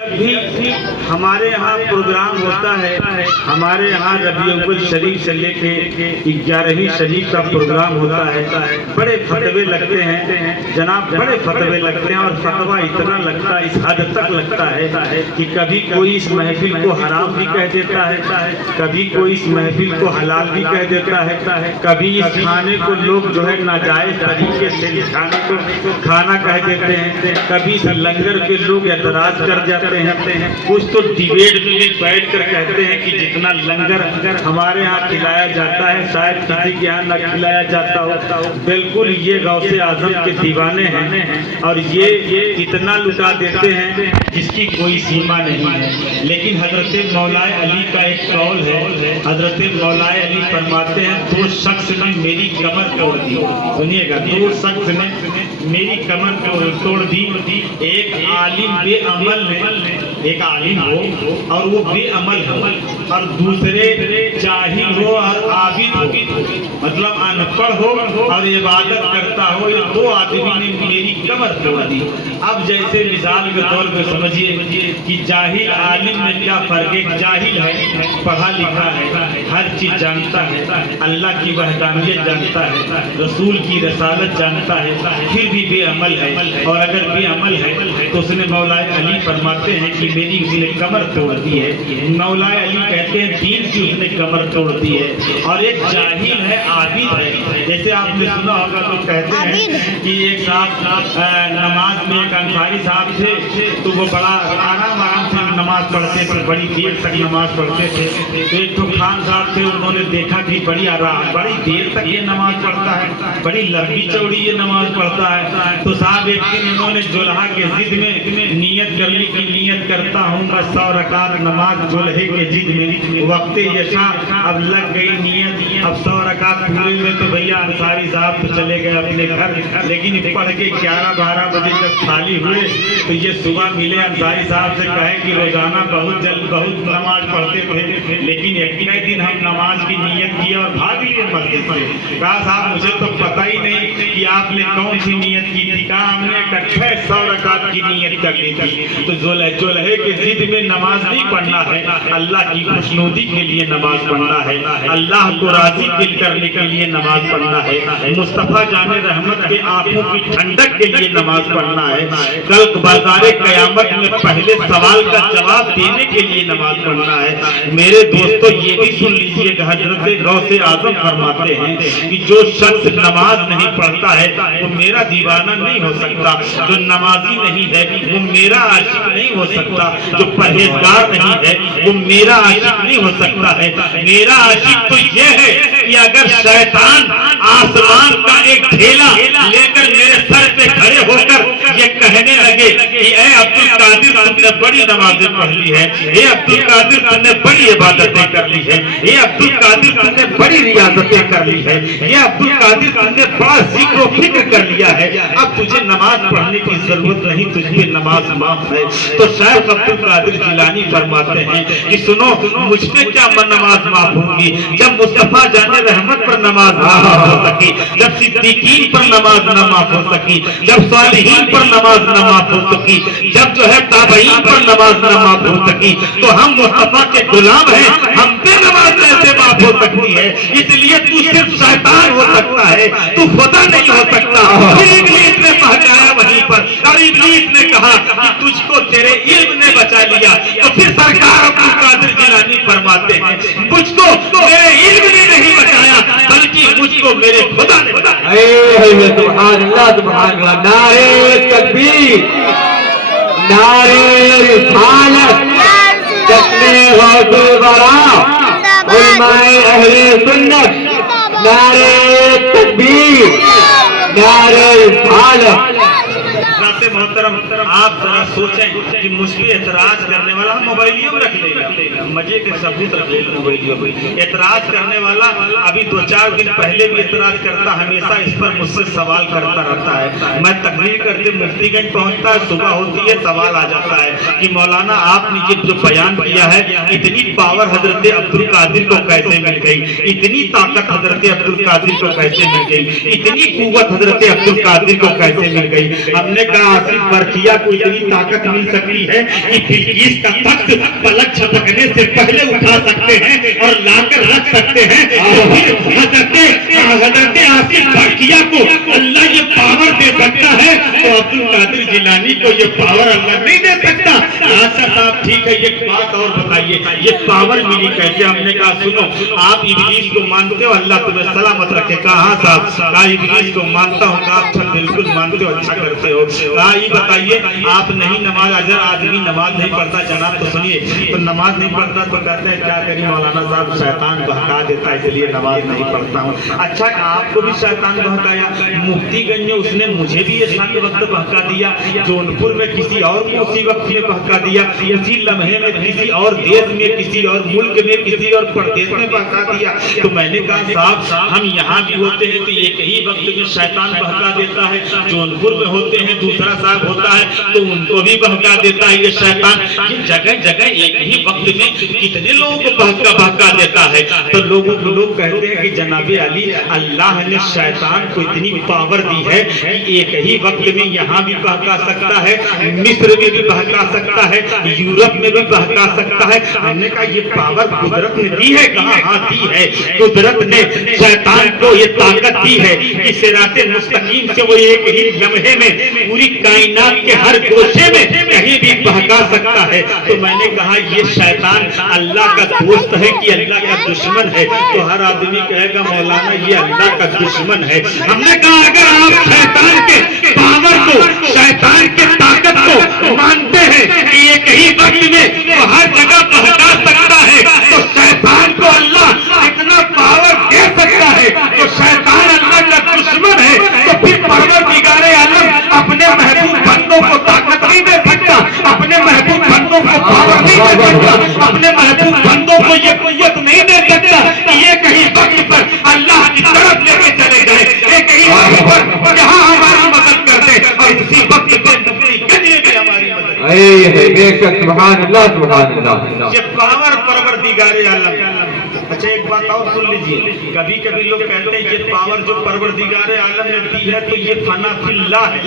जब भी हमारे यहाँ प्रोग्राम होता है, हमारे यहाँ रबीउल शरीफ से लेके 11वीं शरीफ का प्रोग्राम होता है, बड़े फतवे लगते हैं जनाब, बड़े फतवे लगते हैं। और फतवा इतना लगता है, इस हद तक लगता है कि कभी कोई इस महफिल को हराम भी कह देता है, कभी कोई इस महफिल को हलाल भी कह देता है, कभी इस खाने को लोग जो है नाजायज तरीके से इस खाने को खाना कह देते हैं, कभी इस लंगर पे लोग एतराज कर जाते हैं। कुछ तो डिबेट में भी बैठ कर कहते हैं कि जितना लंगर हमारे यहाँ खिलाया जाता है शायद किसी के यहाँ न खिलाया जाता हो। बिल्कुल ये गौसे आजम के दीवाने हैं और ये इतना लुटा देते हैं जिसकी कोई सीमा नहीं है। लेकिन हजरत मौलाए अली का एक कौल है, हजरत मौलाए अली फरमाते हैं, दो शख्स ने मेरी कमर तोड़ दी। सुनिएगा, दो शख्स ने मेरी कमर तोड़ दी। एक आलिम बेअमल ने, एक आलिम हो और वो बेअमल हो, और दूसरे जाहिल हो और आबिद हो, मतलब अनपढ़ हो और इबादत करता हो। ये दो आदमी ने मेरी कमर तोड़ दी। अब जैसे मिसाल के तौर पे समझिए कि जाहिल आलिम में क्या फर्क है। जाहिल है, पढ़ा लिखा है, हर चीज जानता है, अल्लाह की वहदानियत जानता है, रसूल की रसालत जानता है, फिर भी बेअमल है। और अगर बेअमल है तो उसने मौलाए अली फरमाते हैं कि मेरी उसने कमर तोड़ दी है। मौलाए अली कहते हैं दीन की उसने कमर तोड़ दी है। और एक जाहिल है, आबिद है। जैसे आपने सुना होगा तो कहते हैं कि एक साहब नमाज में एक अंसारी साहब थे, तो वो बड़ा आराम से नमाज पढ़ते थे, बड़ी देर तक नमाज पढ़ते थे। तो एक तो खान साहब थे, उन्होंने देखा कि बड़ी देर तक ये नमाज पढ़ता है, बड़ी लंबी चौड़ी ये नमाज पढ़ता है। तो साहब एक दिन उन्होंने जुल्हा के जिद में नियत कर ली कि नियत करता हूँ मैं 100 रकात नमाज जुल्हे के जिद में। वक्त यशा अब लग गई नियत, अब 100 रकात पूरे में तो भैया अंसारी साहब तो चले गए अपने घर। लेकिन पढ़ के 11-12 बजे जब खाली हुए तो ये सुबह मिले, अंसारी साहब से कहे कि रोजाना बहुत नमाज पढ़ते थे, लेकिन एक दिन हम नमाज की नियत किए और भाग लिए मस्जिद से। कहा साहब मुझे तो पता ही नहीं कि आपने कौन सी नियत की थी। कहा हमने इकट्ठे 100 रकात की नियत कर ली थी। तो जुल्हे के जिद में नमाज नहीं पढ़ना है, अल्लाह की खुशनुदी के लिए नमाज पढ़ना है, अल्लाह को राजी दिल करने के लिए नमाज पढ़ना है, मुस्तफा जाने रहमत के आंखों की ठंडक के लिए नमाज पढ़ना है, कल बाज़ारे क़यामत में पहले सवाल का जवाब देने के लिए नमाज पढ़ना है। मेरे दोस्तों ये भी सुन लीजिएगा, हजरत गौसे आजम फरमाते हैं कि जो शख्स नमाज नहीं पढ़ता है वो मेरा दीवाना नहीं हो सकता, जो नमाजी नहीं है वो मेरा आशिक नहीं हो सकता, जो परहेजगार नहीं है वो मेरा आशिक नहीं हो सकता है। मेरा आशिक तो ये है कि अगर शैतान आसमान का एक ढेला लेकर मेरे सर पे खड़े होकर ये कहने लगे कि ए अब्दुल कादिर तुमने बड़ी नमाजें पढ़ ली है, ए अब्दुल कादिर तुमने बड़ी इबादतें कर ली है, ए अब्दुल कादिर तुमने बड़ी रियाजतें कर ली है, ये अब्दुल कादिर तुमने बड़ा जिक्र फिक्र कर लिया है, अब तुझे नमाज पढ़ने की जरूरत नहीं, तुझे नमाज माफ है। तो शेख अब्दुल कादिर जिलानी फरमाते हैं कि सुनो, मुझसे क्या नमाज माफ होगी जब मुस्तफा जाने रहमत पर नमाज माफ हो सकी, जब सिद्दीकीन पर नमाज न माफ हो सकी, जब सालिहीन पर नमाज न माफ हो सकी, जब जो है ताबईन पर नमाज न माफ हो सकी, तो हम मुस्तफा के गुलाम हैं, हम पे नमाज कैसे माफ हो सकती है? इसलिए तू सिर्फ शैतान हो सकता है, तू खुदा नहीं हो सकता। फिर इब्लीस ने पहुंचाया वहीं पर, और इब्लीस ने कहा कि तुझको तेरे इल्म ने बचा लिया। तो फिर सरकार अब्दुल कादिर जिलानी फरमाते हैं मुझको मेरे इल्म ने नहीं बचाया बल्कि मुझको मेरे खुदा ने बचाया। सुभान अल्लाह, सुभान अल्लाह। नारे तकबीर, नारे रिसालत, जश्ने गौसे बरा, उलमाए अहले सुन्नत, नारे तकबीर, नारे रिसालत। मोहतरम आप जरा सोचें कि मुझ पे एतराज करने वाला मोबाइलियों में रख लेगा, मजे के सबूत रख लेगा मोबाइलियों में। एतराज करने वाला अभी 2-4 दिन पहले भी एतराज करता, हमेशा इस पर मुझसे सवाल करता रहता है। मैं तकरीर करते मुफ्तीगंज पहुंचता है, सुबह होती है, सवाल आ जाता है कि मौलाना आपने ये जो बयान किया है, इतनी पावर हजरत अब्दुल कादिर को कैसे मिल गई, इतनी ताकत हजरत अब्दुल कादिर को कैसे मिल गई, इतनी कुव्वत हजरत अब्दुल कादिर को कैसे मिल गई। हमने कहा आसिफ बरखिया को को इतनी ताकत मिल सकती है कि बिल्किस का तख्त पलक झपकने से पहले उठा सकते हैं और लाकर रख सकते हैं। हजरत आसिफ बरकिया को अल्लाह ये पावर दे सकता है तो अब्दुल कादिर जिलानी को ये पावर अल्लाह नहीं दे सकता। आशा साहब ठीक है, ये बात और बताइए ये पावर मिली कैसे? हमने कहा सुनो, आप इब्लीस को मानते हो, अल्लाह तुम्हें सलामत रखे। कहा साहब, कहा इब्लीस को मानता हूँ, आप बिल्कुल मानते हो, अच्छा करते हो। कहा ये बताइए आप नहीं नमाज, अगर आदमी नमाज नहीं पढ़ता जनाब तो सुनिए, तो नमाज नहीं पढ़ता तो कहते हैं क्या करिए मौलाना साहब, शैतान बहका देता है इसलिए नमाज नहीं पढ़ता हूँ। अच्छा, आपको भी शैतान बहकाया? मुफ्तीगंज में उसने मुझे भी ऐसा के वक्त बहका दिया, जौनपुर में किसी और को उसी वक्त में बहका दिया, उसी लम्हे में किसी और देश में, किसी और मुल्क में, किसी और प्रदेश में बहका दिया। तो मैंने कहा साहब हम यहाँ भी होते हैं तो एक ही वक्त में शैतान बहका देता है, जौनपुर में होते हैं दूसरा साहब होता है तो उनको भी बहका देता है ये शैतान। ये जगह जगह एक ही वक्त में कितने लोगों को बहका देता है। तो लोग कहते हैं कि जनाबे अली अल्लाह ने शैतान को इतनी पावर दी है कि एक ही वक्त में यहाँ भी बहका सकता है, मिस्र में भी बहका सकता है, यूरोप में भी बहका सकता है। मैंने कहा ये पावर कुदरत ने दी है? कहा हाँ दी है, कुदरत ने शैतान को ये ताकत दी है कि सिराते मुस्तकीम से वो एक ही लम्हे में पूरी कायनात के हर गोशे में कहीं भी बहका सकता है। तो मैंने कहा ये शैतान अल्लाह का दोस्त है कि अल्लाह का दुश्मन है? तो हर आदमी कहेगा मौलाना ये अल्लाह का दुश्मन है। हमने कहा अगर आप शैतान के पावर को, शैतान के ताकत को मानते हैं कि एक ही वक्त में वो हर जगह बहका सकता है, तो शैतान को अल्लाह इतना पावर दे सकता है तो शैतान अल्लाह का दुश्मन है। तो फिर परवरदिगारे आलम अपने महबूब बंदों को ताकत नहीं दे सकता, अपने महबूब बंदों को पावर नहीं दे सकता, अपने महबूब बंदों को ये कुव्वत नहीं दे सकता कि ये कहीं वक्त पर अल्लाह की तरफ लेके चले जाए, एक ही वक्त पर जहाँ हमारी मदद करते और इसी वक्त पे भी हमारी मदद। सुभान अल्लाह, सुभान अल्लाह। ये पावर परवरदिगारे आलम। अच्छा एक बात और सुन लीजिए, कभी कभी लोग कहते हैं ये पावर जो परवरदिगारे आलम ने दी है तो ये फना फिल्लाह है,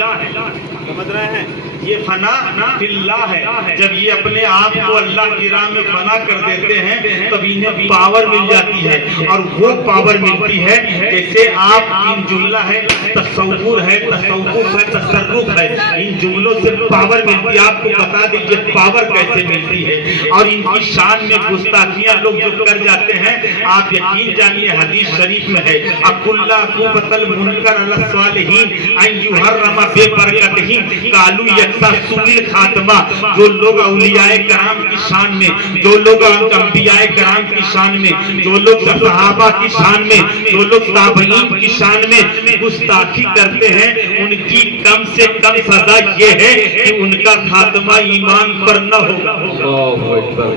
समझ रहे हैं? ये फना फिल्लाह है। जब ये अपने आप को अल्लाह की राह में फना कर देते हैं तब इन्हें पावर मिल जाती है, और वो पावर मिलती है जैसे आप इन जुमला है, तसव्वुर है, तसव्वुफ है, तसर्रुफ है, इन जुमलों से पावर मिलती है। आपको बता दीजिए पावर कैसे मिलती है। और इनकी शान में गुस्ताखियां लोग जो कर जाते हैं, आप यकीन जानिए हदीस शरीफ में है, अकुल्ला कुबतल मुनकर अला सालिहीन अन युहर्रमा बेबरकतहीन कालू यक्सा सुनील खातमा। जो लोग औलियाए कराम की शान में, जो लोग अंबियाए कराम की शान में, जो लोग सहाबा की शान में, जो लोग ताबईन की शान में गुस्ताखी करते हैं, उनकी कम से कम सजा ये है कि उनका खात्मा ईमान पर न होगा।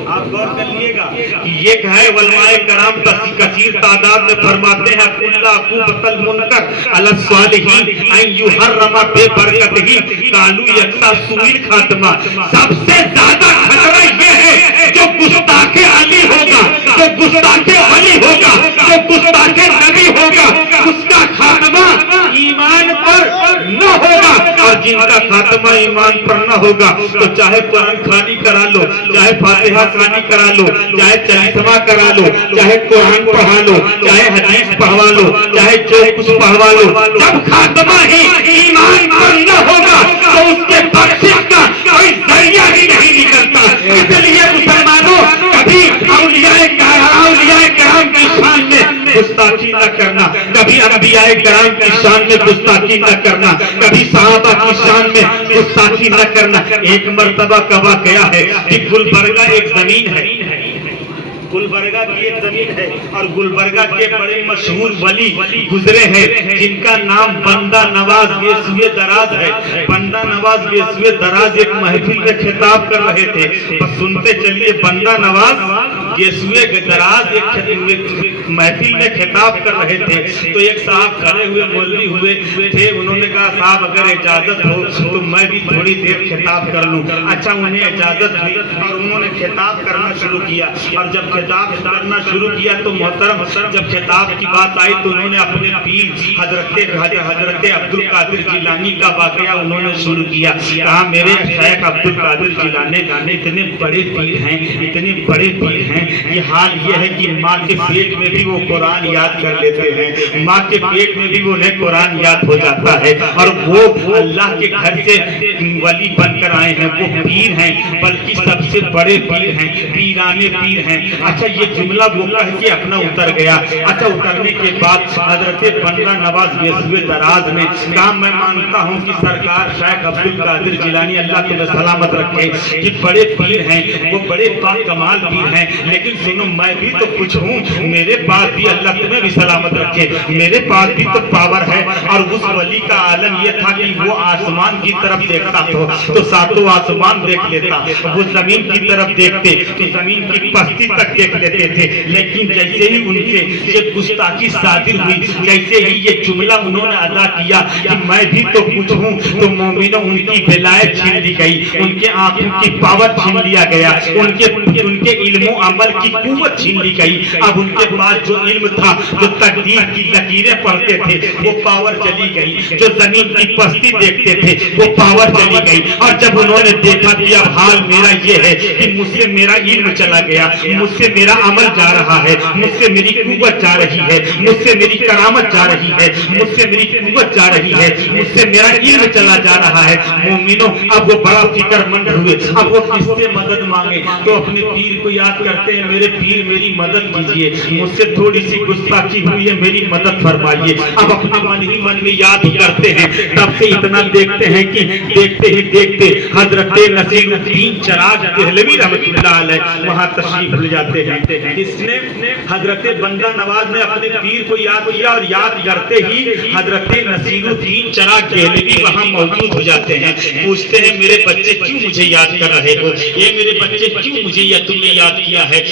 आप गौर कर लीजिएगा कि ये है वलमाए कराम कसीर तादाद में फरमाते हैं कुल्ला कुबतल मुनकर अला सालिहीन अन युहर्रमा बेबरकतहीन कालू यक्सा सुनील खात्मा। सबसे ज्यादा खतरा ये है जो गुस्ताखे अली होगा, जो गुस्ताखे वली होगा, जो गुस्ताखे नबी होगा, उसका खात्मा ईमान पर न होगा। और जिनका खात्मा ईमान पर न होगा तो चाहे कुरान खानी करा लो, चाहे फातिहा खानी करा लो, चाहे चलिसमा करा लो, चाहे कुरान पढ़ा लो, चाहे हदीस पढ़वा लो, चाहे जो कुछ पढ़वा लो, जब खात्मा ही ईमान पर न होगा तो उसके बख्शिश का कोई जरिया ही नहीं निकलता। इसलिए मुसलमानों कभी औलियाए कराम की शान में गुस्ताखी न करना, कभी अंबियाए कराम की शान में गुस्ताखी न करना, कभी सहाबा की शान में गुस्ताखी न करना। एक मर्तबा का वाकया है कि गुलबर्गा एक जमीन है, गुलबर्गा की एक जमीन है और गुलबर्गा के बड़े मशहूर वली गुजरे हैं जिनका नाम बंदा नवाज गेसुए दराज है। बंदा नवाज गेसुए दराज एक महफिल में खिताब कर रहे थे। बस सुनते चलिए, बंदा नवाज गेसुए दराज एक महफिल में खिताब कर रहे थे। तो एक साहब खड़े हुए मौलवी हुए थे, उन्होंने कहा साहब अगर इजाजत हो तो मैं भी थोड़ी देर खिताब कर लूं। अच्छा, उन्हें इजाजत हुई और उन्होंने खिताब करना शुरू किया। और जब खिताब करना शुरू किया तो मोहतरम जब खिताब की बात आई तो उन्होंने अपने पीर हजरत अब्दुल कादिर जिलानी का वाकया उन्होंने शुरू किया। कहा मेरे शेख अब्दुल कादिर जिलानी इतने बड़े पीर हैं, इतने बड़े पीर हैं, ये हाल ये है कि माँ के पेट में भी वो कुरान याद कर लेते हैं, माँ के पेट में भी उन्हें कुरान याद हो जाता है। और वो अल्लाह के घर से वली बनकर आए हैं, वो पीर हैं, बल्कि सबसे बड़े पीर हैं, पीराने पीर हैं। अच्छा ये जुमला बोला है कि अपना उतर गया। अच्छा उतरने के बाद हजरत बंदा नवाज यसूए दराज ने कहा मैं मानता हूँ कि सरकार शेख अब्दुल कादिर जिलानी अल्लाह तुम्हें सलामत रखे कि बड़े पीर हैं, वो बड़े कमाल पीर हैं, लेकिन सुनो मैं भी तो कुछ हूँ, मेरे पास भी अल्लाह तुम्हें भी सलामत रखे, मेरे पास भी तो पावर है। और उस वली का आलम यह था कि वो आसमान की तरफ देखता तो सातों आसमान देख लेता, वो जमीन की तरफ देखते तो जमीन की पस्ती तक देख लेते थे। लेकिन जैसे ही उनसे ये गुस्ताखी सादिर हुई, जैसे ही ये जुमला उन्होंने अदा किया कि मैं भी तो कुछ हूँ, तो मोमिनों उनकी विलायत छीन ली गई, उनके आंखों की पावर छीन लिया गया, उनके इल्म अमल की कुव्वत छीन ली गई। अब उनके पास जो इल्म था, जो तकदीर की लकीरें पढ़ते थे, वो पावर चली गई, जो जमीन की पस्ती देखते थे वो पावर चली गई। और जब उन्होंने देखा कि अब हाल मेरा ये है कि मुझसे मेरा इल्म चला गया, मुझसे मेरा अमल जा रहा है, मुझसे मेरी कुव्वत जा रही है, मुझसे मेरी करामत जा रही है, मुझसे मेरी कुव्वत जा रही है, मुझसे मेरा इल्म चला जा रहा है। मोमिनों अब वो बड़ा फिक्रमंद हुए, अब वो किससे मदद मांगे तो अपने पीर को याद करते हैं, मेरे पीर मेरी मदद कीजिए, मुझसे थोड़ी सी गुस्ताखी हुई है, मेरी मदद फरमाइए। अब अपने मन में याद करते हैं। तब से इतना देखते हैं कि देखते ही देखते हजरत नसीरुद्दीन चराग देहलवी रहमतुल्लाह अलैह वहां तशरीफ ले जाते हैं। इसने हजरत बंदा नवाज ने अपने पीर को याद किया और याद करते ही हजरत नसीरुद्दीन चराग देहलवी वहां मौजूद हो जाते हैं। पूछते हैं मेरे बच्चे क्यों मुझे याद कर रहे हो, ये मेरे बच्चे क्यों मुझे या तुमने याद किया है।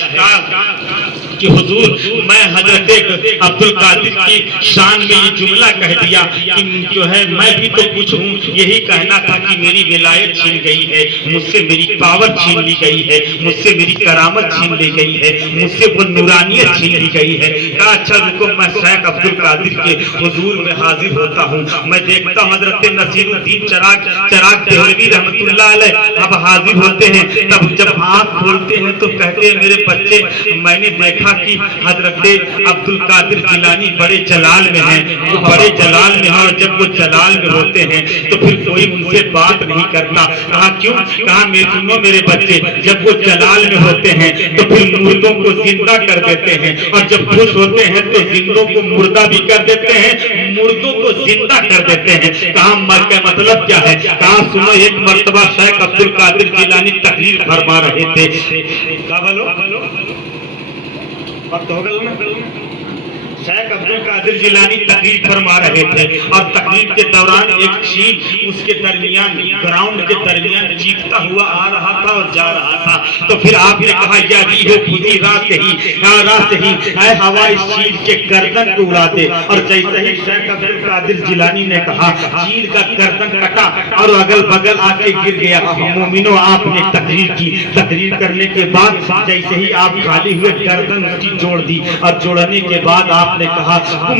कि हुजूर मैं हजरत अब्दुल कादिर की शान में ये जुमला कह दिया कि जो है मैं भी तो कुछ हूँ, यही कहना था कि मेरी विलायत छीन गई है, मुझसे मेरी पावर छीन ली गई है, मुझसे मेरी करामत छीन ली गई है, मुझसे वो नूरानियत छीन ली गई है। कहा अच्छा रुको मैं शेख अब्दुल कादिर के हुजूर में हाजिर होता हूँ। मैं देखता हूँ हजरत नसीरुद्दीन चराग देहलवी रहमतुल्लाह अलैह अब हाजिर होते हैं। तब जब आँख खोलते हैं तो कहते हैं मेरे बच्चे मैंने देखा कि हजरत अब्दुल कादिर जिलानी बड़े जलाल में हैं, वो बड़े जलाल में हैं, और जब वो जलाल में होते हैं तो फिर कोई उनसे बात नहीं करता। कहा क्यों, कहा मेरे बच्चे जब वो जलाल में होते हैं तो फिर मुर्दों को जिंदा कर देते हैं, और जब खुश होते हैं तो जिंदों को मुर्दा भी कर देते हैं, मुर्दों को जिंदा कर देते हैं। कहा मर का मतलब क्या है। कहा सुनो एक मर्तबा शेख अब्दुल कादिर जिलानी तकरीर फरमा रहे थे। क्या बोलो वक्त हो गया ना। शेख अब्दुल कादिर जिलानी तकरीर फरमा रहे थे और तकरीर के दौरान एक चील उसके दरमियान ग्राउंड के दरमियान चीखता हुआ आ रहा था और जा रहा था। तो फिर आपने कहा या हो खुदी रात ही ऐ हवा इस चील के गर्दन को उड़ा दे। और जैसे ही शेख अब्दुल कादिर जिलानी ने कहा चील का गर्दन कटा और अगल बगल आके गिर गया। मोमिनो आपने तकरीर की, तकरीर करने के बाद जैसे ही आप खाली हुए गर्दन उसकी जोड़ दी और जोड़ने के बाद आप ने कहा कुम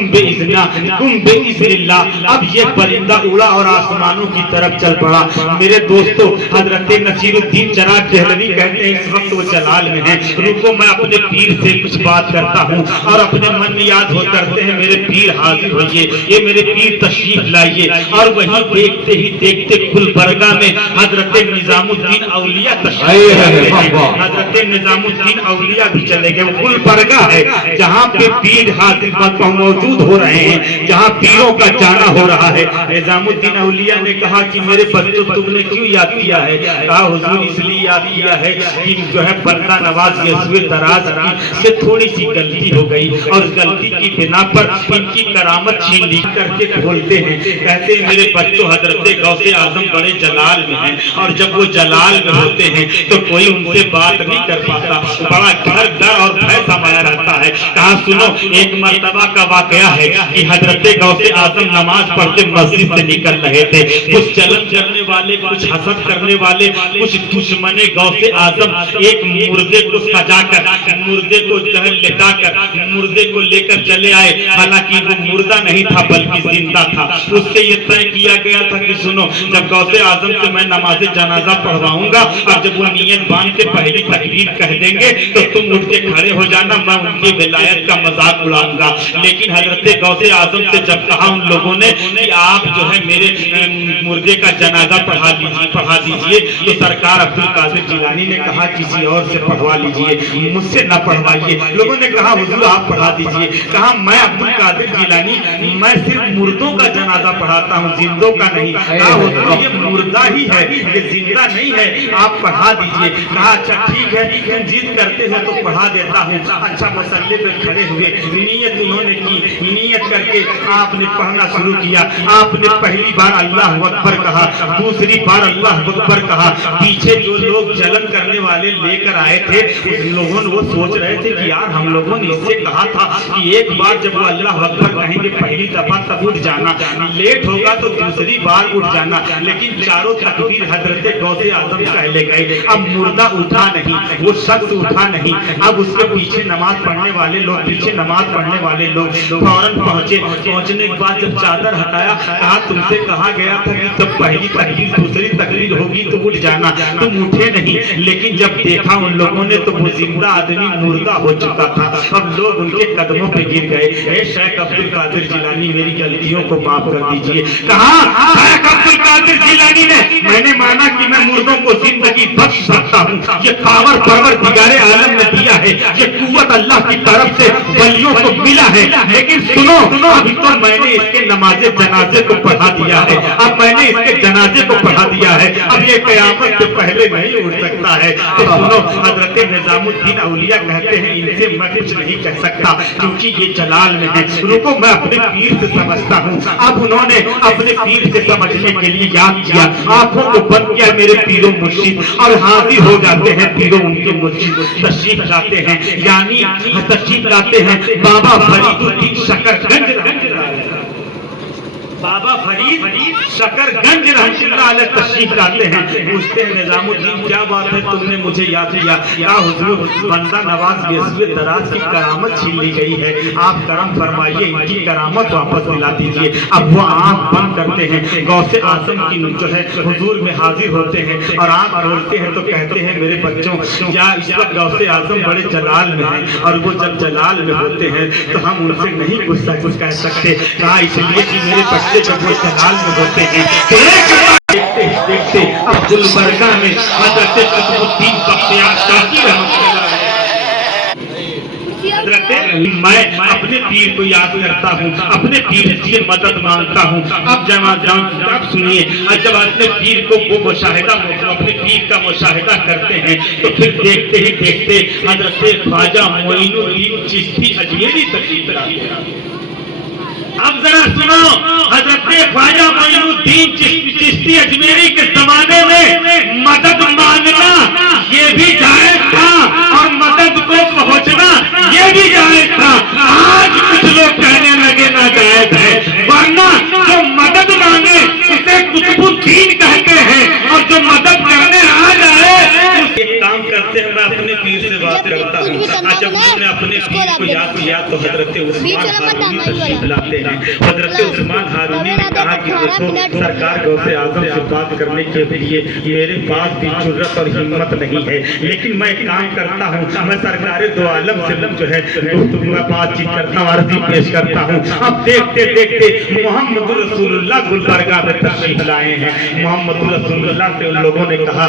बेइज़्निल्लाह। अब ये परिंदा उड़ा और आसमानों की तरफ चल पड़ा। मेरे दोस्तों हजरत नसीरुद्दीन चराग देहलवी कहते हैं इस वक्त वो जलाल में हैं। रुको मैं अपने पीर से कुछ बात करता हूँ। और अपने मन में याद हो करते हैं मेरे पीर हाजिर होइए, ये मेरे पीर तशरीफ लाइए। और वहीं देखते ही देखते गुलबर्गा में हजरत निजामुद्दीन औलिया तशरीफ, हजरत निजामुद्दीन औलिया भी चले गए। गुलबर्गा है जहाँ पे पीर हाजिर मौजूद हो रहे हैं, जहाँ पीरों का जाना हो रहा है। निजामुद्दीन औलिया ने कहा कि मेरे बच्चों तुमने क्यों याद किया है। कहा हुजूर इसलिए याद किया है कि जो है बंदा नवाज यसूए दराज की से थोड़ी सी गलती हो गई और गलती की बिना पर इनकी करामत छीन ली करके बोलते हैं। कहते हैं मेरे बच्चों हजरत गौसे आजम बड़े जलाल में हैं और जब वो जलाल में होते हैं तो कोई उनसे बात नहीं कर पाता, बड़ा डर और भय समाया रहता है। कहा सुनो एक مرتبہ کا واقعہ ہے کہ حضرت غوث اعظم نماز پڑھتے مسجد سے نکل رہے تھے. کچھ جلن کرنے والے, کچھ حسد کرنے والے, کچھ دشمن غوث اعظم ایک مردے کو سجا کر, مردے کو لٹا کر, مردے کو لے کر چلے آئے. حالانکہ وہ مردہ نہیں تھا بلکہ زندہ تھا. اس سے یہ طے کیا گیا تھا کہ سنو, جب غوث اعظم سے میں نماز جنازہ پڑھواؤں گا اور جب وہ نیت باندھ کے پہلی تکبیر کہہ دیں گے تو تم اٹھ کے کھڑے ہو جانا, میں ان کی ولایت کا مذاق اڑاؤں گا. لیکن حضرت غوث اعظم سے جب کہا ان لوگوں نے کہ آپ جو ہے میرے مردے کا جنازہ پڑھا دیجئے, تو سرکار عبد القادر جیلانی نے کہا کسی اور سے پڑھوا لیجئے, مجھ سے نہ پڑھوائیے. لوگوں نے کہا حضور آپ پڑھا دیجئے. کہا میں عبد القادر جیلانی میں صرف مردوں کا جنازہ پڑھاتا ہوں, زندوں کا نہیں. کہا حضور یہ مردہ ہی ہے, یہ زندہ نہیں ہے, آپ پڑھا دیجئے. کہا اچھا ٹھیک ہے, تم ضد کرتے ہو تو پڑھا دیتا ہوں. اچھا مسلے پہ کھڑے ہوئے, نیت انہوں نے کی, نیت کر کے آپ نے پڑھنا شروع کیا. آپ نے پہلی بار اللہ اکبر کہا, دوسری بار اللہ اکبر کہا. پیچھے جو لوگ جلن کرنے والے لے کر آئے تھے اس لوگوں نے وہ سوچ رہے تھے کہ یار ہم لوگوں نے اس سے کہا تھا کہ ایک بار جب وہ اللہ اکبر کہیں گے پہلی دفعہ تب اٹھ جانا, لیٹ ہوگا تو دوسری بار اٹھ جانا. لیکن چاروں تکبیر حضرت غوث اعظم پہلے گئے. اب مردہ اٹھا نہیں, وہ شخص اٹھا نہیں. اب اس کے پیچھے نماز پڑھنے والے لوگ فوراً پہنچے. پہنچنے کے بعد جب چادر ہٹایا, کہا تم سے کہا گیا تھا کہ جب پہلی تکبیر دوسری تکبیر ہوگی تو اٹھ جانا, تم اٹھے نہیں. لیکن جب دیکھا ان لوگوں نے تو وہ زندہ آدمی مردہ ہو چکا تھا. اب لوگ ان کے قدموں پہ گر گئے, اے شیخ عبد القادر جیلانی میری غلطیوں کو معاف کر دیجئے. کہا شیخ عبد القادر جیلانی نے, میں نے مانا کہ میں مردوں کو زندگی بخش سکتا ہوں, یہ پاور پروردگار عالم نے دیا ہے, یہ قوت اللہ کی طرف سے ولیوں کو ملا ہے. لیکن سنو, ابھی تو میں نے اس کے نماز جنازے کو پڑھا دیا ہے, اب میں نے اس کے جنازے کو پڑھا دیا ہے, اب یہ قیامت سے پہلے نہیں اٹھ سکتا ہے. تو سنو, حضرت نظام الدین اولیاء کہتے ہیں ان سے میں کچھ نہیں کہہ سکتا کیونکہ یہ جلال میں ہے. رکو میں اپنے پیر سے سمجھتا ہوں. اب انہوں نے اپنے پیر سے سمجھنے کے لیے یاد کیا, آنکھوں کو بند کیا میرے پیروں مرشد, اور حاضر ہو جاتے ہیں پیروں ان کے مرشد. تشریف لاتے ہیں, یعنی تشریف لاتے ہیں بابا فرید الدین شکرگنج, بابا فرید شکرگنج رحمۃ اللہ علیہ تشریف لاتے ہیں. پوچھتے ہیں نظام الدین کیا بات ہے تم نے مجھے یاد کیا؟ یا حضور بندہ نواز یسوع دراز کی کرامت چھین لی گئی ہے, آپ کرم فرمائیے ان کی کرامت واپس دلا دیجیے. اب وہ آنکھ بند کرتے ہیں, غوث اعظم کی جو ہے حضور میں حاضر ہوتے ہیں اور آنکھ کھولتے ہیں تو کہتے ہیں میرے بچوں کیا اس وقت غوث اعظم بڑے جلال میں ہیں, اور وہ جب جلال میں ہوتے ہیں تو ہم ان سے نہیں کچھ کہہ سکتے. کہا اس لیے کہ میرے بچے جب وہ جلال میں ہوتے ہیں دیکھتے اب گلبرگہ میں حضرت قطب الدین بختیار کاکی رحمۃ اللہ حضرت, میں اپنے پیر کو یاد کرتا ہوں, اپنے پیر سے مدد مانگتا ہوں. اب اب سنیے, جب اپنے پیر کو وہ مشاہدہ اپنے پیر کا مشاہدہ کرتے ہیں تو پھر دیکھتے ہی دیکھتے حضرت خواجہ معین الدین چشتی اجمیری تشریف لاتے ہیں. اب ذرا سنو, حضرت خواجہ معین الدین چشتی اجمیری کے زمانے میں مدد مانگنا یہ بھی جائز تھا اور مدد کو پہنچنا یہ بھی جائز تھا. آج کچھ لوگ کہنے لگے ناجائز ہے, ورنہ جو مدد مانگے اسے قطب الدین کہتے ہیں, اور جو مدد کرنے آ جائے ایک کام کرتے ہیں. میں اپنے پیر سے بات کرتا ہوں. جب میں نے اپنے پیر کو یاد کیا تو حضرت عثمان ہارونی تشریف لاتے ہیں. حضرت عثمان ہارونی نے کہا کہ دیکھو سرکار غوث اعظم سے بات کرنے کے لیے میرے پاس بھی جرأت اور ہمت نہیں ہے, لیکن میں ایک کام کرتا ہوں, میں سرکار دو عالم سے جو ہے بات چیت کرتا ہوں, عرضی پیش کرتا ہوں. اب دیکھتے دیکھتے محمد رسول اللہ گلبرگہ میں تشریف لائے ہیں. محمد رسول اللہ سے ان لوگوں نے کہا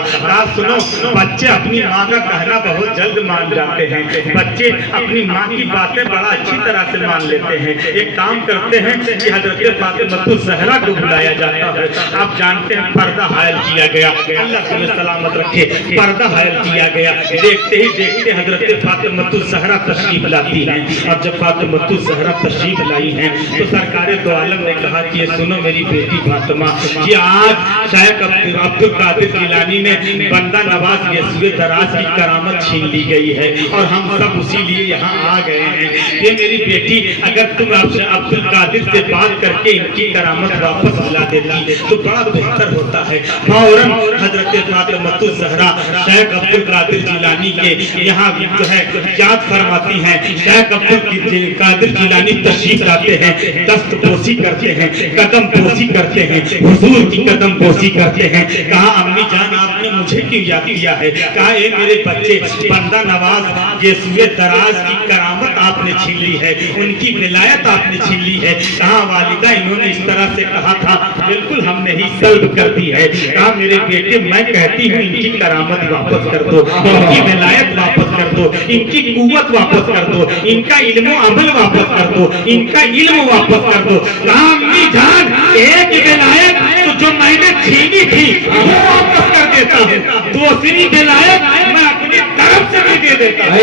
سنو, بچے اپنی ماں کا کہنا بہت جلد مان جاتے ہیں, بچے اپنی ماں کی باتیں بڑا اچھی طرح سے مان لیتے ہیں. ایک کام کرتے ہیں کہ حضرت فاطمہ الزہرا کو بلایا جاتا ہے. آپ جانتے ہیں پردہ حائل کیا گیا, اللہ تمہیں سلامت رکھے, پردہ حائل کیا گیا. دیکھتے ہی دیکھتے حضرت فاطمہ الزہرا تشریف لاتی ہیں. اب جب فاطمہ الزہرا تشریف لائی ہیں تو سرکار دو عالم نے کہا کہ یہ سنو میری بیٹی فاطمہ, یہ آج شیخ عبد القادر جیلانی نے بندہ نواز یسوع دراز کی کرامت چھین لی گئی گئی ہے اور ہم سب اسی لیے یہاں آ گئے ہیں کہ میری بیٹی اگر تم عبد القادر سے بات کر کے ان کی کرامت واپس بلا دیتی تو بڑا بہتر ہوتا ہے. فوراً حضرت فاطمہ الزہرا شیخ عبد القادر جیلانی کے یہاں جو ہے یاد فرماتی ہیں. شیخ عبد القادر جیلانی تشریف لاتے ہیں, دست بوسی کرتے ہیں, قدم بوسی کرتے ہیں, حضور کی قدم بوسی کرتے ہیں. کہا امی جان آپ نے مجھے کیوں یاد کیا ہے؟ کہا اے میرے بچے, بندہ نواز یسوع دراز کی کرامت آپ نے چھین لی ہے, ان کی ولایت آپ نے چھین لی ہے. کہا والدہ انہوں نے اس طرح سے کہا تھا, بالکل ہم نے ہی سلب کر دی ہے. کہا میرے بیٹے میں کہتی ہوں ان کی کرامت واپس کر دو, ان کی ولایت واپس کر دو, ان کی قوت واپس کر دو, ان کا علم و عمل واپس کر دو, ان کا علم واپس کر دو. کہا امی جان ایک ولایت تو جو میں نے چھینی تھی وہ واپس کر دیتا ہوں, دوسری ولایت میں اپنی طرف سے بھی دے دیتا ہوں.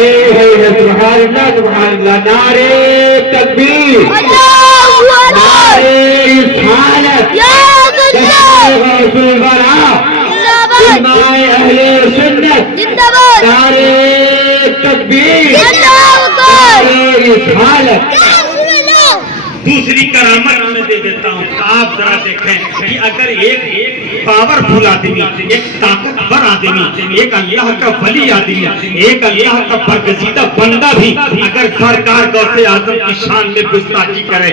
سبحان اللہ سبحان اللہ. نعرے تکبیر, نعرے رسالت, رسول اللہ, علماء اہل سنت, نعرے تکبیر, نعرے رسالت. دوسری کرامت میں دے دیتا ہوں. آپ ذرا دیکھیں کہ اگر ایک پاورفل آدمی, ایک طاقتور آدمی, ایک اللہ کا ولی آدمی, ایک اللہ کا برگزیدہ بندہ بھی اگر سرکار غوث اعظم کی شان میں گستاخی کرے,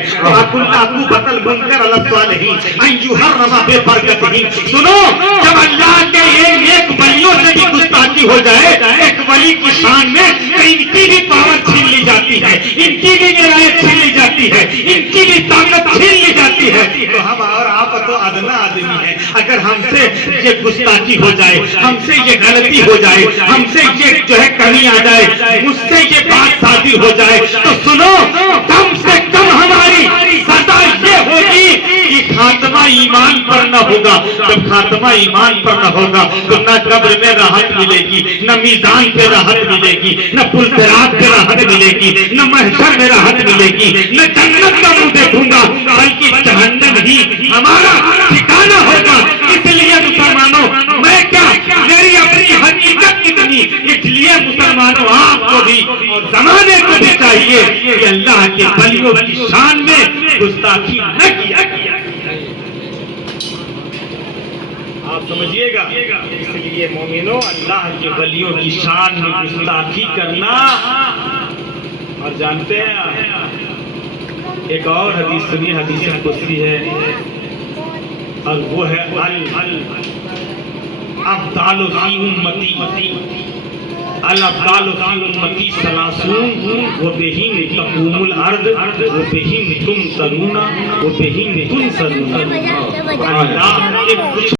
سنو جب اللہ کے ایک ولیوں سے بھی گستاخی ہو جائے, ایک ولی کی شان میں ان کی بھی پاور چھین لی جاتی ہے, ان کی بھی ولایت چھین لی جاتی ہے, ان کی بھی طاقت چھین لی جاتی ہے, تو ہم اور آپ تو ادنا آدمی ہیں. اگر ہم سے یہ گستاخی ہو جائے, ہم سے یہ غلطی ہو جائے, ہم سے یہ جو ہے کمی آ جائے, مجھ سے یہ بات شادی ہو جائے, تو سنو کم سے کم ہماری سزا یہ ہوگی کہ خاتمہ ایمان پر نہ ہوگا. جب خاتمہ ایمان پر نہ ہوگا تو نہ قبر میں راحت ملے گی, نہ میزان پہ راحت ملے گی, نہ پل صراط پہ راحت ملے گی, نہ محشر میں راحت ملے گی, نہ جنت کا منہ دیکھوں گا, بلکہ جہنم ہی ہمارا ٹھکانہ ہوگا. اس لیے مسلمانوں, میں کیا میری اپنی حقیقت کتنی, اس لیے مسلمانوں آپ کو بھی اور زمانے کو بھی چاہیے کہ اللہ کے ولیوں کی شان میں گستاخی نہ کیا. آپ سمجھیے گا. اس لیے مومنوں اللہ کے ولیوں کی شان میں گستاخی کرنا. اور جانتے ہیں ایک اور حدیث سنی, حدیث قدسی ہے, اور وہ ہے الابدال فی امتی, الابدال فی امتی ثلاثون وبہم تقوم الارض وبہم تمترون وبہم تنصرون. اللہ